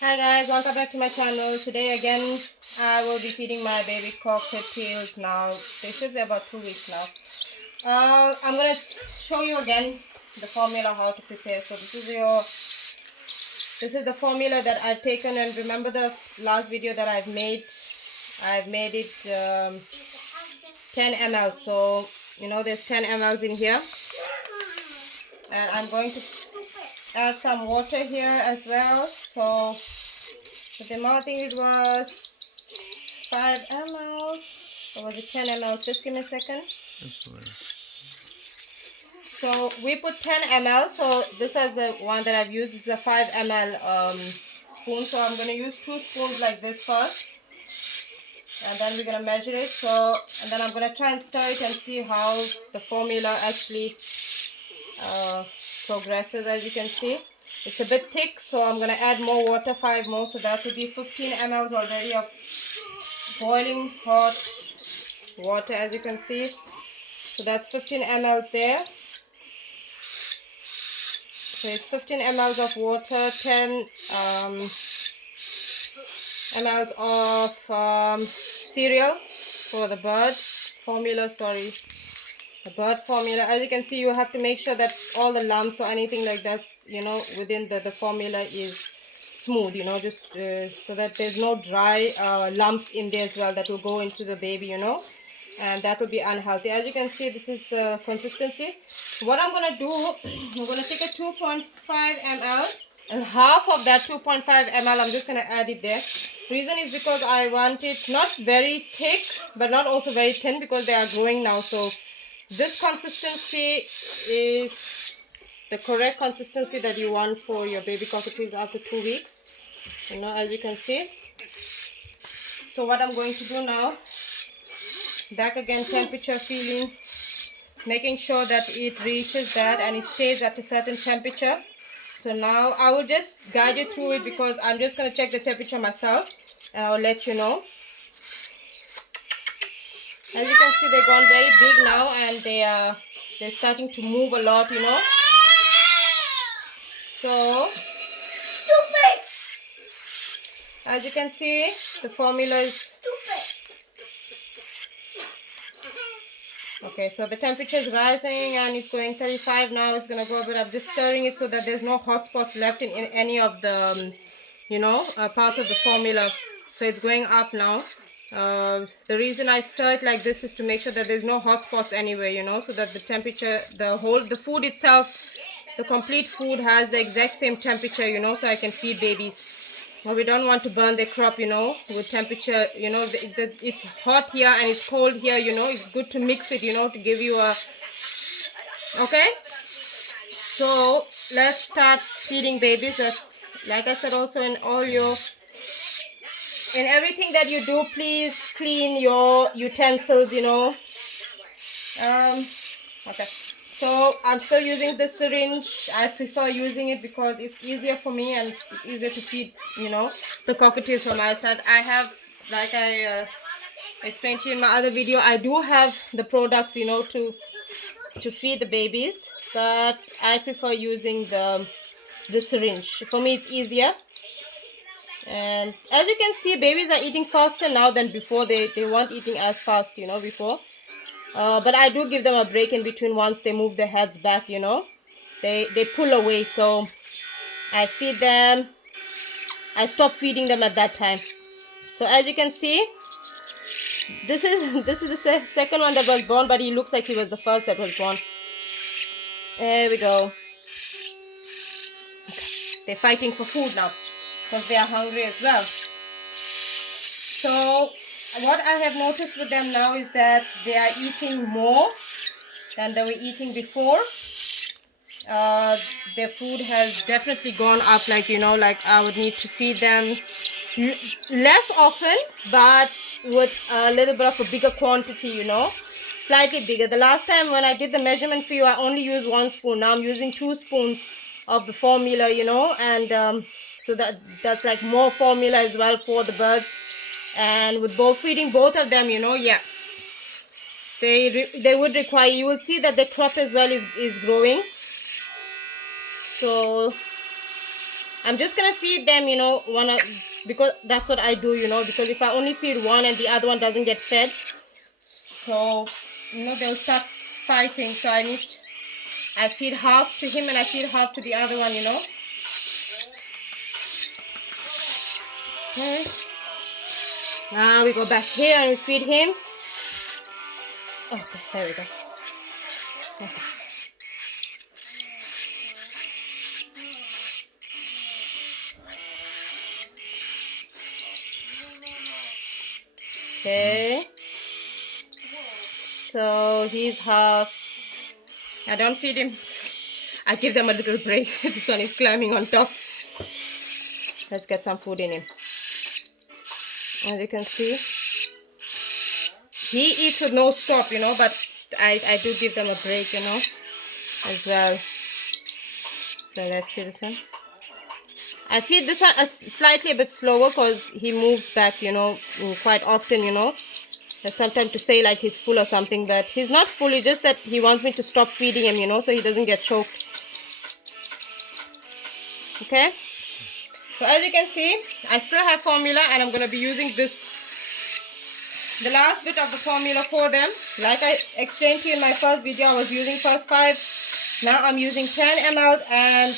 Hi guys, welcome back to my channel. Today again I will be feeding my baby cockatiels now. They should be about 2 weeks now. I'm gonna show you again the formula how to prepare. So this is the formula that I've taken, and remember the last video that I've made it 10 ml. So there's 10 ml in here, and I'm going to add some water here as well. So the amount, I think it was 5 ml, or was it 10 ml? Just give me a second. So we put 10 ml. So this is the one that I've used. This is a 5 ml spoon. So I'm going to use 2 spoons like this first, and then we're going to measure it. So, and then I'm going to try and stir it and see how the formula actually progresses. As you can see, it's a bit thick, so I'm going to add more water, 5 more. So that will be 15 ml already of boiling hot water, as you can see. So that's 15 ml there. So it's 15 ml of water, 10 ml of cereal for the bird formula. Sorry, the bird formula. As you can see, you have to make sure that all the lumps or anything like that's within the formula is smooth, just so that there's no dry lumps in there as well that will go into the baby, and that will be unhealthy. As you can see, this is the consistency. What I'm going to do, I'm going to take a 2.5 ml, and half of that 2.5 ml I'm just going to add it there. Reason is because I want it not very thick but not also very thin, because they are growing now. So this consistency is the correct consistency that you want for your baby cockatiels after 2 weeks, as you can see. So what I'm going to do now, back again, temperature feeling, making sure that it reaches that and it stays at a certain temperature. So now I will just guide you through it, because I'm just going to check the temperature myself and I'll let you know. As you can see, they've gone very big now, and they're starting to move a lot, So as you can see, the formula is okay. So the temperature is rising and it's going 35 now. It's gonna go, but I'm just stirring it so that there's no hot spots left in any of the parts of the formula. So it's going up now. The reason I stir it like this is to make sure that there's no hot spots anywhere, so that the temperature, the food itself, the complete food has the exact same temperature, so I can feed babies. Well, we don't want to burn the crop, with temperature, it's hot here and it's cold here, it's good to mix it, to give you a, okay. So let's start feeding babies. That's, like I said, also in everything that you do, please clean your utensils, okay. So I'm still using the syringe. I prefer using it because it's easier for me and it's easier to feed, the cockatiels from my side. I have, like I explained to you in my other video, I do have the products, to feed the babies, but I prefer using the syringe. For me, it's easier. And as you can see, babies are eating faster now than before. They weren't eating as fast, before. But I do give them a break in between once they move their heads back, They pull away, so I feed them. I stop feeding them at that time. So as you can see, this is the second one that was born, but he looks like he was the first that was born. There we go. They're fighting for food now because they are hungry as well. So what I have noticed with them now is that they are eating more than they were eating before. Their food has definitely gone up, like I would need to feed them less often, but with a little bit of a bigger quantity, slightly bigger. The last time when I did the measurement for you, I only used 1 spoon. Now I'm using 2 spoons of the formula, and so that's like more formula as well for the birds. And with feeding both of them, yeah, they would require, you will see that the crop as well is growing. So I'm just gonna feed them, you know, because that's what I do, you know, because if I only feed one and the other one doesn't get fed, so you know they'll start fighting. So I feed half to him and I feed half to the other one, you know. Okay. Now we go back here and we feed him. Okay, there we go. Okay. Okay. So he's half. I don't feed him. I give them a little break. This one is climbing on top. Let's get some food in him. As you can see, he eats with no stop, you know, but I do give them a break, you know, as well. So let's see this one. I feed this one slightly a bit slower because he moves back, you know, quite often, you know. There's sometimes to say like he's full or something, but he's not full. It's just that he wants me to stop feeding him, you know, so he doesn't get choked. Okay. So as you can see, I still have formula and I'm going to be using the last bit of the formula for them. Like I explained to you in my first video, I was using first 5. Now I'm using 10 ml and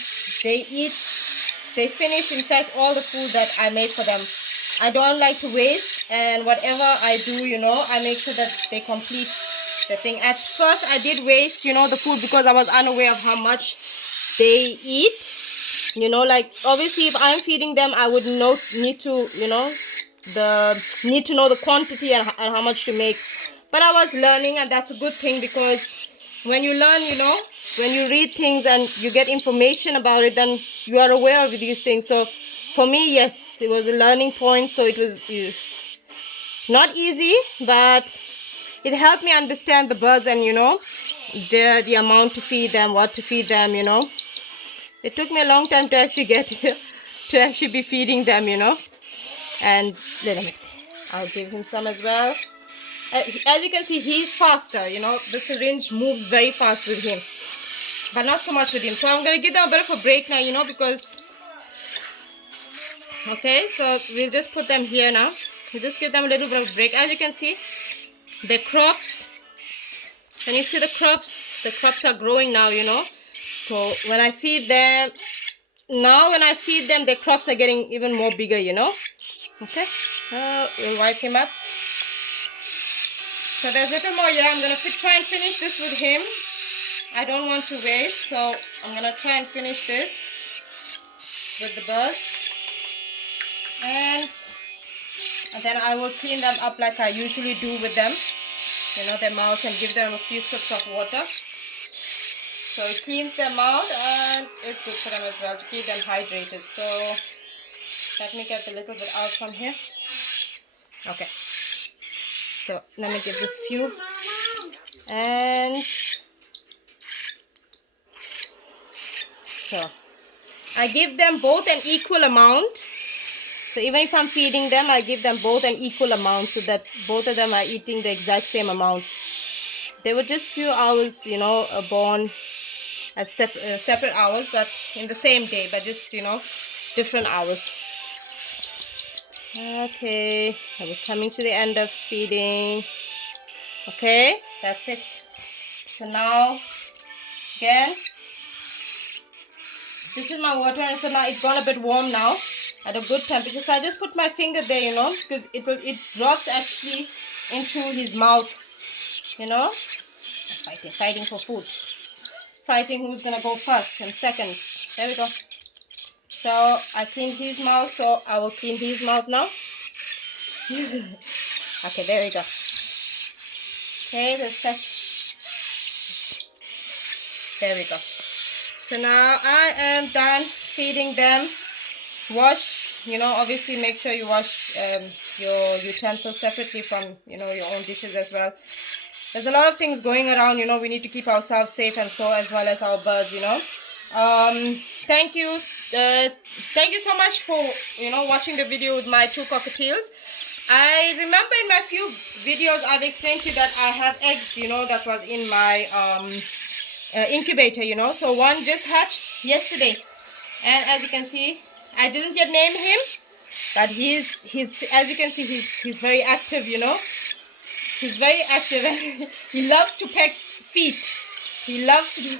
they finish, in fact, all the food that I made for them. I don't like to waste, and whatever I do, you know, I make sure that they complete the thing. At first, I did waste, you know, the food because I was unaware of how much they eat. You know, like, obviously, if I'm feeding them, I would need to, you know, know the quantity and how much to make. But I was learning, and that's a good thing because when you learn, you know, when you read things and you get information about it, then you are aware of these things. So for me, yes, it was a learning point. So it was not easy, but it helped me understand the birds and, you know, the amount to feed them, what to feed them, you know. It took me a long time to actually get here, to actually be feeding them, you know. And let me see. I'll give him some as well. As you can see, he's faster, you know. The syringe moves very fast with him, but not so much with him. So I'm going to give them a bit of a break now, you know, because... Okay, so we'll just put them here now. We'll just give them a little bit of a break. As you can see, the crops... Can you see the crops? The crops are growing now, you know. So when I feed them... Now when I feed them, the crops are getting even more bigger, you know. Okay, we'll wipe him up. So there's a little more here. I'm going to try and finish this with him. I don't want to waste, so I'm going to try and finish this with the birds. And then I will clean them up like I usually do with them. You know, their mouths, and give them a few sips of water. So it cleans their mouth and it's good for them as well to keep them hydrated. So let me get a little bit out from here. Okay. So let me give this few. And so I give them both an equal amount. So even if I'm feeding them, I give them both an equal amount so that both of them are eating the exact same amount. They were just few hours, you know, born at separate hours, but in the same day, but just, you know, different hours. Okay, we're coming to the end of feeding. Okay, that's it. So now, again, this is my water, and so now it's gone a bit warm now at a good temperature. So I just put my finger there, you know, because it drops actually into his mouth, you know. Fighting for food. Fighting who's gonna go first and second. There we go. So I cleaned his mouth, so I will clean his mouth now. Okay, there we go. Okay, there we go. So now I am done feeding them. Wash, you know, obviously make sure you wash your utensils separately from, you know, your own dishes as well. There's a lot of things going around, you know, we need to keep ourselves safe, and so as well as our birds, you know. Thank you so much for, you know, watching the video with my 2 cockatiels. I remember in my few videos I've explained to you that I have eggs, you know, that was in my incubator, you know. So one just hatched yesterday, and as you can see, I didn't yet name him, but he's as you can see, he's very active, you know. He's very active and he loves to peck feet. He loves to do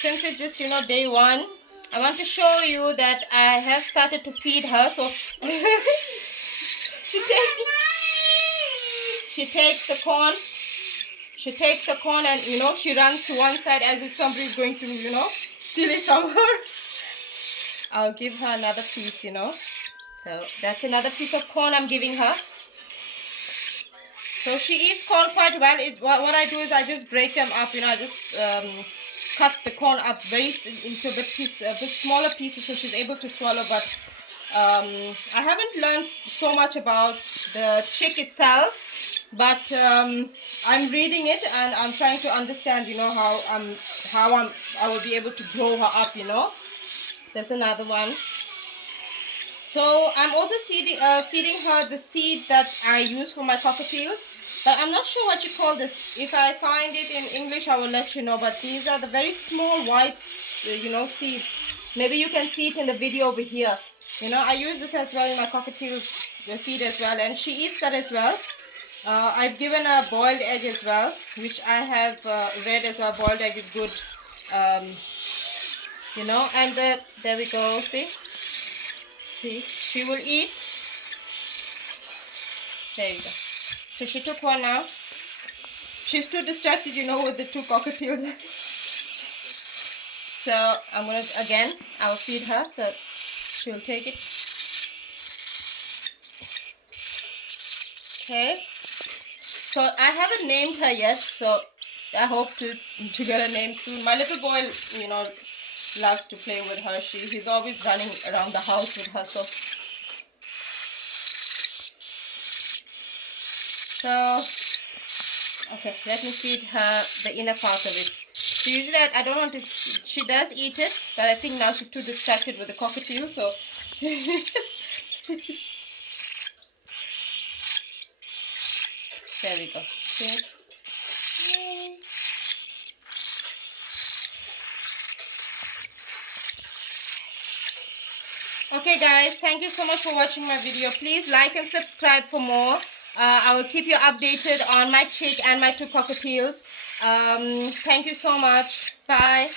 since it's just, you know, day one, I want to show you that I have started to feed her. So she takes the corn. She takes the corn and, you know, she runs to one side as if somebody is going to, you know, steal it from her. I'll give her another piece, you know. So that's another piece of corn I'm giving her. So she eats corn quite well. What I do is I just break them up, you know. I just cut the corn up into a bit smaller pieces so she's able to swallow. But I haven't learned so much about the chick itself, but I'm reading it and I'm trying to understand, you know, I will be able to grow her up, you know. There's another one. So I'm also feeding her the seeds that I use for my cockatiels. But I'm not sure what you call this. If I find it in English, I will let you know. But these are the very small white, you know, seeds. Maybe you can see it in the video over here. You know, I use this as well in my cockatiels feed as well. And she eats that as well. I've given a boiled egg as well, which I have read as well. Boiled egg is good. You know, and there we go. See, she will eat. There you go. So she took one now. She's too distracted, you know, with the two cockatiels. So I'm gonna I'll feed her. So she'll take it. Okay. So I haven't named her yet. So I hope to get a name soon. My little boy, you know, loves to play with her. He's always running around the house with her. So okay, let me feed her the inner part of it. So usually I don't want to. She does eat it, but I think now she's too distracted with the cockatiel. So there we go. See? Okay guys, thank you so much for watching my video. Please like and subscribe for more. I will keep you updated on my chick and my two cockatiels. Thank you so much. Bye.